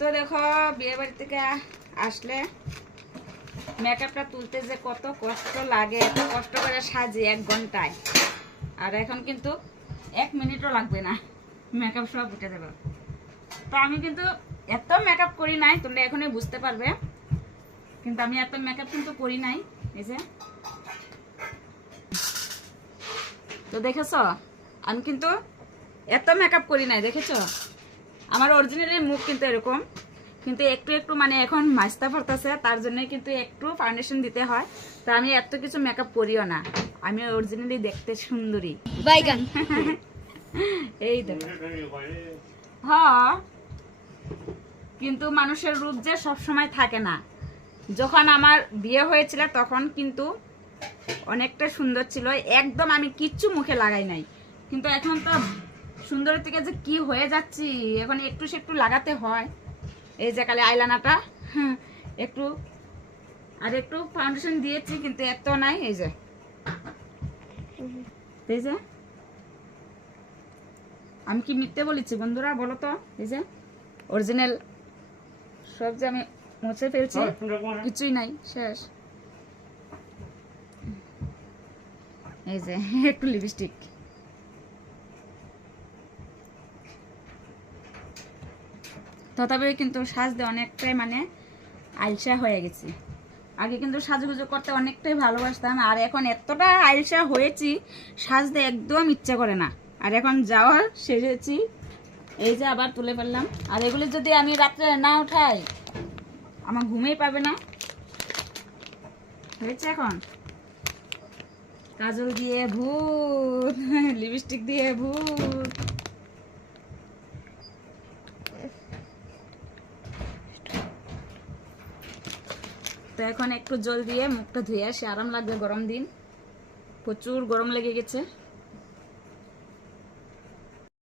তো দেখো বিয়ে বাড়ি থেকে আসলে মেকআপটা তুলতে যে কত কষ্ট লাগে, এত কষ্ট করে সাজি 1 ঘন্টায়, আর এখন কিন্তু 1 মিনিটও লাগবে না, মেকআপ সব উঠে যাবে। তো আমি কিন্তু এত মেকআপ করি নাই, তোমরা এখনই বুঝতে পারবে, কিন্তু আমি এত মেকআপ কিন্তু করি নাই। এই যে তো দেখেছ আমি কিন্তু এত মেকআপ করি নাই, দেখেছো আমার অরিজিনালি মুখ কিন্তু এরকম, কিন্তু একটু একটু মানে এখন মাস্তা পড়তেছে, তার জন্য কিন্তু একটু ফাউন্ডেশন দিতে হয়। তো আমি এত কিছু মেকআপ করিও না, আমি অরিজিনালি দেখতে সুন্দরী বাইগান। এই দেখো। হ্যাঁ, কিন্তু মানুষের রূপ যে সব সময় থাকে না। যখন আমার বিয়ে হয়েছিল তখন কিন্তু অনেকটা সুন্দর ছিল, একদম আমি কিচ্ছু মুখে লাগাই নাই, কিন্তু এখন তো সুন্দরের থেকে যে কি হয়ে যাচ্ছি, এখন একটু সে একটু লাগাতে হয়। এই যে কালে আইলানাটা একটু আর একটু ফাউন্ডেশন দিয়েছি, কিন্তু এত নাই। এই যে এই যে আমি কি মিথ্যে বলেছি বন্ধুরা, বলো তো? এই যে অরিজিনাল সব যে আমি মুছে ফেলছি, কিছুই নাই, শেষ। এই যে একটু লিপস্টিক, তথাপি কিন্তু সাজতে অনেকটাই মানে আলসা হয়ে গেছি। আগে কিন্তু সাজুগুজু করতে অনেকটাই ভালোবাসতাম, আর এখন এতটা আলসা হয়েছি সাজতে একদম ইচ্ছা করে না। আর এখন যাওয়া সেরেছি, এই যে আবার তুলে ফেললাম। আর এগুলি যদি আমি রাত্রে না উঠাই আমার ঘুমেই পাবে না। হয়েছে এখন কাজল দিয়ে ভূত, লিপস্টিক দিয়ে ভূত। তো এখন একটু জল দিয়ে মুখটা ধুয়ে আসি, আরাম লাগবে, গরম দিন, প্রচুর গরম লেগে গেছে।